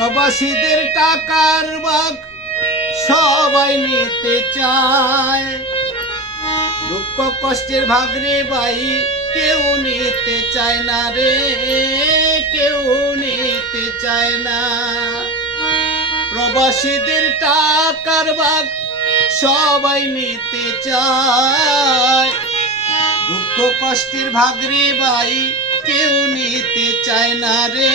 প্রবাসীদের টাকার ভাগ সবাই নিতে চায়, দুঃখ কষ্টের ভাগ রে ভাই কেউ নিতে চায় না রে, কেউ নিতে চায় না। প্রবাসীদের টাকার ভাগ সবাই নিতে চায়, দুঃখ কষ্টের ভাগ রে ভাই কেউ নিতে চায় না রে,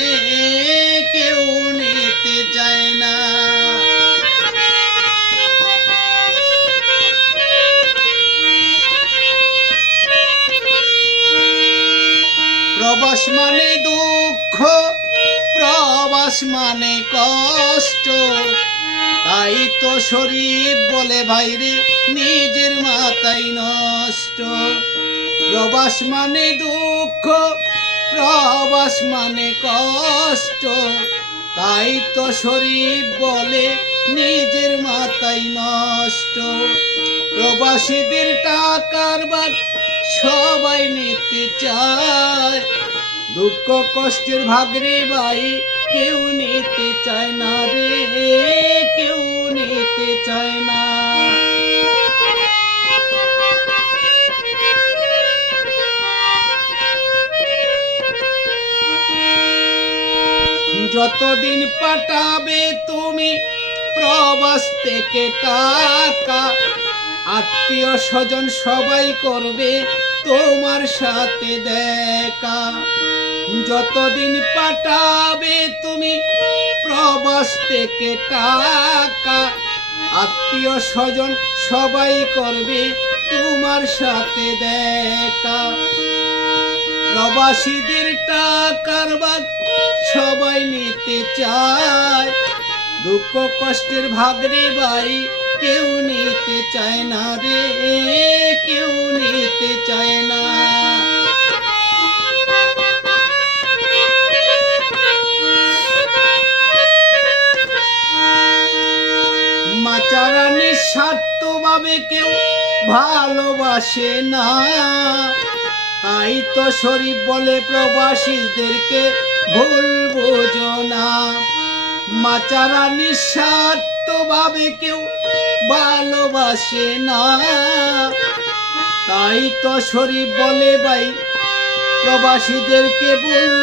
কেউ নিতে চায় না। প্রবাস মানে দুঃখ, প্রবাস মানে কষ্ট, তাই তো শরীফ বলে ভাইরে নিজের মাথায় নষ্ট। প্রবাস মানে দুঃখ, প্রবাস মানে কষ্ট, তাই তো শরীফ বলে নিজের মাথায় নষ্ট। প্রবাসীদের টাকার ভাগ সবাই নিতে চায়, দুঃখ কষ্টের ভাগ রে ভাই কেউ নিতে চায় না রে, কেউ নিতে চায় না। যতদিন পাঠাবে তুমি প্রবাস থেকে টাকা, আত্মীয় স্বজন সবাই করবে তোমার সাথে দেখা। যতদিন পাঠাবে তুমি প্রবাস থেকে টাকা, আত্মীয় স্বজন সবাই করবে তোমার সাথে দেখা। প্রবাসীদের টাকার ভাগ সবাই নিতে চায়, দুঃখ কষ্টের ভাগ রে ভাই কেউ নিতে চায় না রে, কেউ নিতে চায় না। মাচারা নিঃস্বার্থ ভাবে কেউ ভালোবাসে না, তাই তো শরীফ বলে প্রবাসীদেরকে ভুল বোঝো না। মাচারা নিঃস্বার্থ ভাবে কেউ ভালোবাসে না, তাই তো শরীফ বলে ভাই প্রবাসীদেরকে ভুল